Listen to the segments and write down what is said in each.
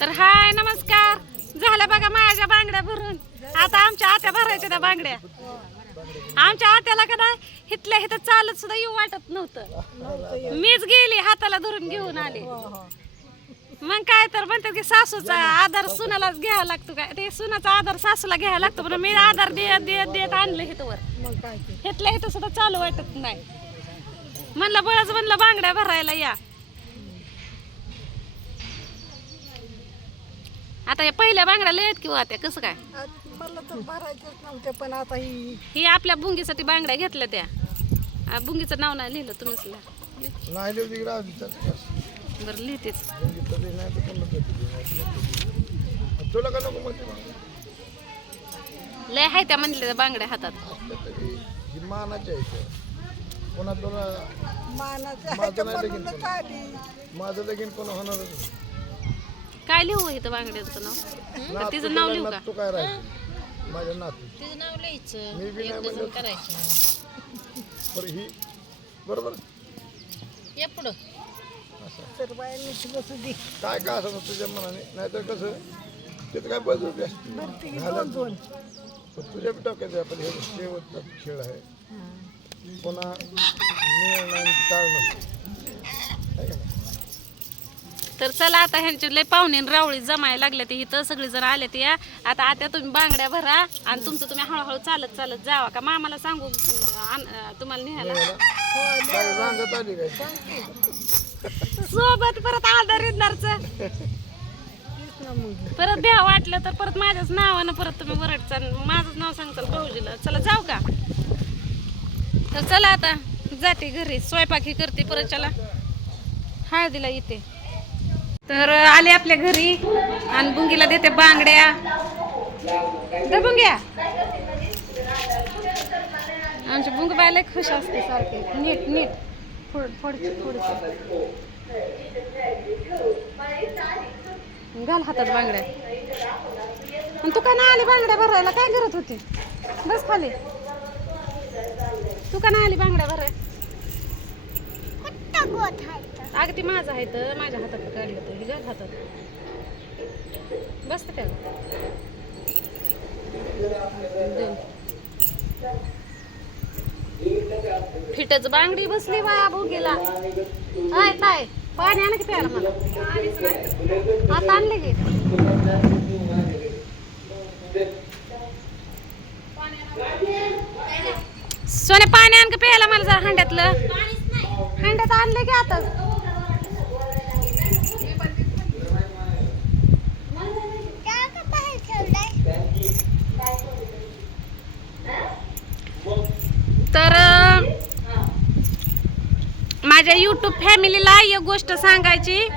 तर हाय नमस्कार. झालं बघा माझ्या बांगड्या भरून. आता आमच्या आत्या भरायच्या त्या बांगड्या. आमच्या आत्याला का नाही हिथल्या हिथं चालत सुद्धा येऊ वाटत नव्हतं. मीच गेली हाताला धरून घेऊन आले. मग काय तर म्हणतात की सासूचा आधार सुनालाच घ्यावा लागतो. काय ते सुनाचा आधार सासूला घ्यावा लागतो. पण मी आधार देत देत देत आणलं हिथवर. हिथल्या हिथं सुद्धा चालू वाटत नाही. म्हणलं बळच म्हणलं बांगड्या भरायला या. आता या पहिल्या बांगड्या लयत किंवा त्या कसं काय मला तर भरायचंच नव्हते पण आता ही आपल्या बुंगीसाठी बांगड्या घेतल्या त्या. बुंगीचं नाव नाही लिहिलं तुम्हीच लिहा. बरं लिहितेच. लय हाय त्या म्हणल्या बांगड्या हातात. माझं लगीन कोण होणार काय लिहू इथं बांगड्याचं नाव? तिचं नाव लिहू का? तू काय राहायचं माझ्या नातू तिचं नाव लिहायचं. मी बी नाही डझन करायचं. बरं ही बरोबर या पुढं तर बायांनी बसू दे. काय काय असं तुझ्या मनाने नाहीतर कसं तिथं काय बदलते असते दोन तुझ्या बी टोक्यात आपण हे शेवटचा खेळ आहे. पुन्हा नियम टाळणं. तर चला आता ह्यांचे लय पाहुणे रावळी जमायला लागले ते इथं सगळे जण आले ते या. आता तुम्ही बांगड्या भरा आणि तुमचं तुम्ही हळूहळू चालत चालत जावा का मामाला सांगू तुम्हाला निघाला रांगत आली काय सोबत परत आधार येणारच परत द्या वाटलं तर परत माझ्याच नावानं परत तुम्ही वरटचा माझंच नाव सांगताल भाऊजीला. चला जाऊ का? तर चला आता जाते घरी स्वयंपाकी करते परत. चला हळदीला येते. तर आले आपल्या घरी आणि बुंगीला देते बांगड्या. बुंग्या आमची बुंग बायला खुश असते सारखे. नीट नीट घाल हातात बांगड्या. आणि तू का नाही आली बांगड्या भरायला? काय करत होती? बस खाली. तू का नाही आली बांगड्या भरायला? अगं ती माझं आहे तर माझ्या हातात काढलं तर घाल हातात. बस त्याला फिटच बांगडी बसली बाया भोगीला. काय काय पाणी आण की प्यायला मला. आता आणले की सोने पाणी आण की प्यायला मला जरा हंड्यातलं. हंड्यात आणले की आता. तर माझ्या यूट्यूब फॅमिलीला एक गोष्ट सांगायची.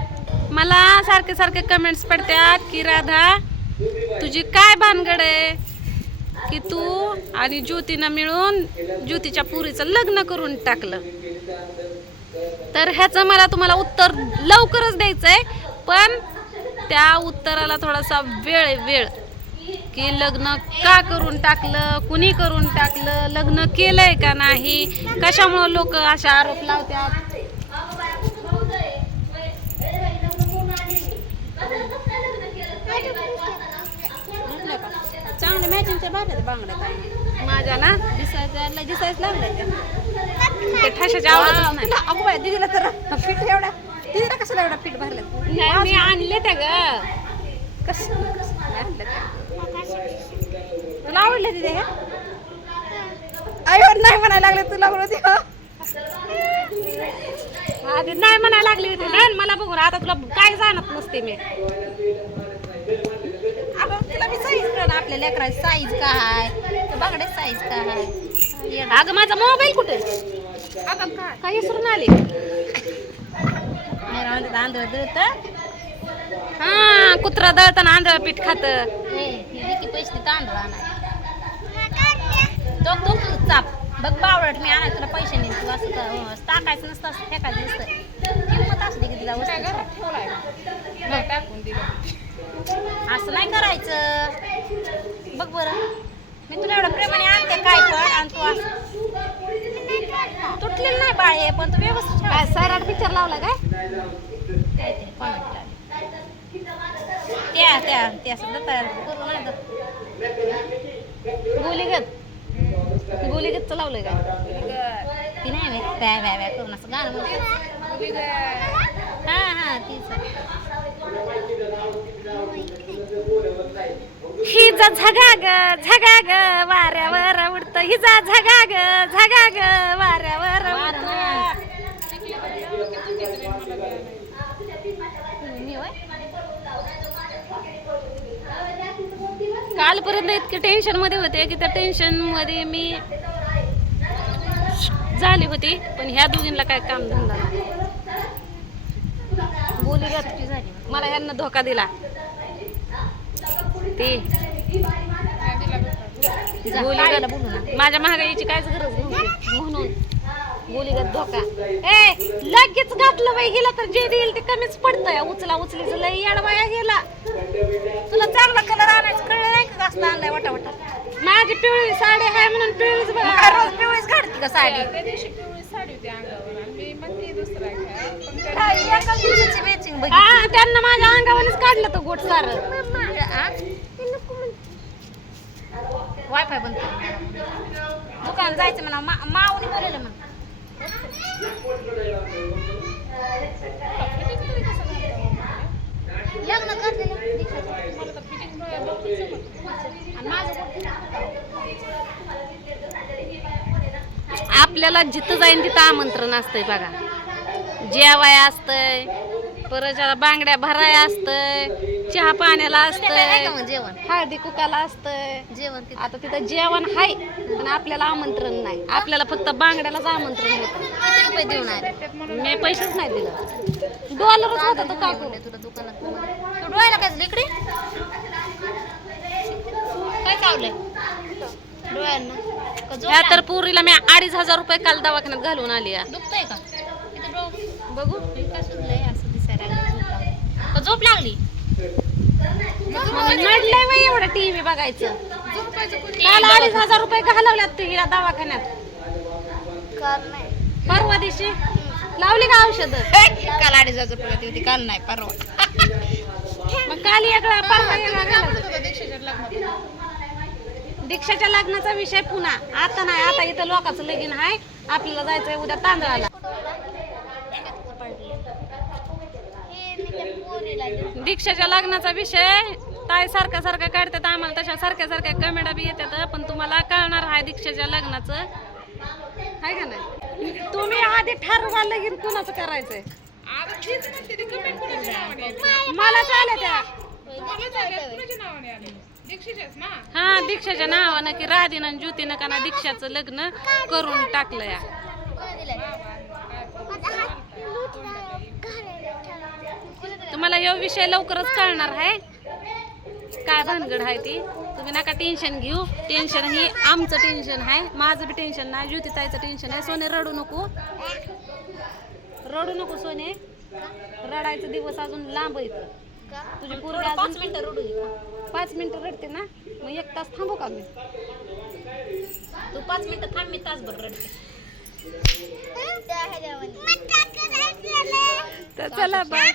मला सारखे सारखे कमेंट्स पडतात की राधा तुझी काय भानगड आहे की तू आणि ज्योतीनं मिळून ज्योतीच्या पुरीचं लग्न करून टाकलं. तर ह्याचं मला तुम्हाला उत्तर लवकरच द्यायचंय. पण त्या उत्तराला थोडासा वेळ की लग्न का करून टाकलं, कुणी करून टाकलं, लग्न केलंय का नाही, कशामुळं लोक अशा आरोप लावतात. चांगल्या मॅचिंगच्या भाज्या बांगड्या माझ्या ना दिसायच लागल्या ते ठशाच्या आवडतच नाही. अगो बाय दिदीला तर पीठ एवढा दिदीला कशाला एवढा पीठ भरलं? नाही, मी आणले त्या ग. कसं आणलं त्या? तुला आवडले तिथे ह्या आईवर नाही म्हणायला लागले तुला होती. आधी नाही म्हणायला लागली होती ना मला बघून. आता तुला काय जाणत नसते मी. तुला मी साईज कर आपल्या लेकराची साईज काय बांगड्या साईज काय. अगं माझा मोबाईल कुठे? अगं काय काय विसरून आली? आंध्र दळत हा कुत्रा दळताना आंधळ पीठ खात. किती पैसे तांदूळ आणाय तो तुझं चाप बघ बावळट मी आणाय तुला पैसे नाही. तू असं टाकायचं नसतं असं फेकायचं नसतं. किंमत असते की तिला वस्तू टाकून दिलं असं नाही करायचं. बघ बरं मी तुला एवढं प्रेमाने आणते काय पण आणि तू असं तुटलेलं नाही बाळ हे पण तू व्यवस्थित काय सैराट पिक्चर लावला काय? काय ते कॉमेंट ते असं तयार करू नाही तर गोलीगतचं लावलंय का ती नाही व्या व्या व्या करून असं गाणं म्हणते हा तीच आहे. हिजा झगाग झगाग वाऱ्यावर उडत हिजा झगाग झगाग वाऱ्यावर वारं उडतं. नाही. मी होय? कालपर्यंत इतके टेन्शन मध्ये होते की त्या टेन्शन मध्ये मी झाली होती, पण ह्या दोघींना काय काम धंदा नाही. गोलीगत झाली मला ह्यांना धोका दिला ते काळीला बोलू ना. माझ्या महागाईची काहीच गरज नव्हती म्हणून गोलीगत धोका लगेच घातलं बाई गेला तर जे देईल ते कमीच पडतंय. उचला उचलीच लई याडवाया गेला. तुला चांगला कलर आणायचं कळलं नाही का कसला आणलाय वाटा वाटा माझी पिवळी साडी आहे म्हणून पिवळीच काय बघा. रोज पिवळीच घालती का साडी त्या दिवशी पिवळी साडी होती अंगावर आणि मी म्हणते दुसरा घ्या पण त्या काय एका दिवसाची मॅचिंग बघ हा त्यांना माझ्या अंगावरच काढलं तो गोट सार. वायफाय बंद कर. दुकान जायचं म्हणा माऊनी बोलवलं म्हणा लग्न घातलेलं आणि माझं आपल्याला जिथं जाईन तिथं आमंत्रण असतंय बघा. जेवाय असतंय, परत बांगड्या भराया असतंय, चहा पाण्याला आहे असतंय, का मग जेवण हळदी कुकाला असतंय. जेवण तिथं आता तिथं जेवण आहे पण आपल्याला आमंत्रण नाही. आपल्याला फक्त बांगड्यालाच आमंत्रण होतं. किती रुपये देऊन आले मी पैसेच नाही दिलं. $1 होता तो काकू. तुला दुकानात तू डोळ्याला काय झालं इकडे काय चावलंय डोळ्यांना का झोप ह्या तर पुरीला मी 2,500 रुपये काल दवाखान्यात घालून आली आहे. दुखतंय का इथं डोळं बघू हे काय सुचलंय असं दिसायला लागलं. झोप लागली नडलंय बाई एवढं टीव्ही बघायचं. काल 2,500 रुपये घालवल्यात तू हिला दवाखान्यात. परवा दिवशी लावली का औषध? काल 2,500 रुपये होती काल नाही परवा मग काल वेगळा परवा वेगळा घालायचा. दीक्षाच्या लग्नाचा विषय पुन्हा आता नाही. आता इथं लोकांचं लगीन आहे. आपल्याला जायचंय उद्या तांदळाला. दीक्षाच्या लग्नाचा विषय ताई सारखा सारखा काढतात आम्हाला तशा सारख्या सारख्या कमेंट बी येतात. पण तुम्हाला कळणार आहे दीक्षाच्या लग्नाचं आहे का नाही. तुम्ही आधी ठरवा लगीन कुणाचं करायचंय. आता तीच म्हणते ती कमेंट कोणाच्या नावाने आली? मला चालत त्या कोणाच्या नावाने आली? दीक्षितच ना. हा दीक्षाच्या नावानं की राधीनं आणि ज्योतीनं का ना दीक्षाचं लग्न करून टाकलं या. तुम्हाला हा विषय लवकरच कळणार आहे काय भानगड आहे ती. तुम्ही नका टेन्शन घेऊ. टेन्शन ही आमचं टेन्शन आहे. माझं बी टेन्शन नाही. ज्योतिताईचं टेन्शन आहे. सोने रडू नको रडू नको सोने. रडायचं दिवस अजून लांब येतं. तुझी पोरगी अजून 5 मिनिटं रडू दे 5 मिनिटं रडते ना. मग 1 तास थांबू का मी? तू 5 मिनिटं थांब मी तासभर रडते तर चला बाय.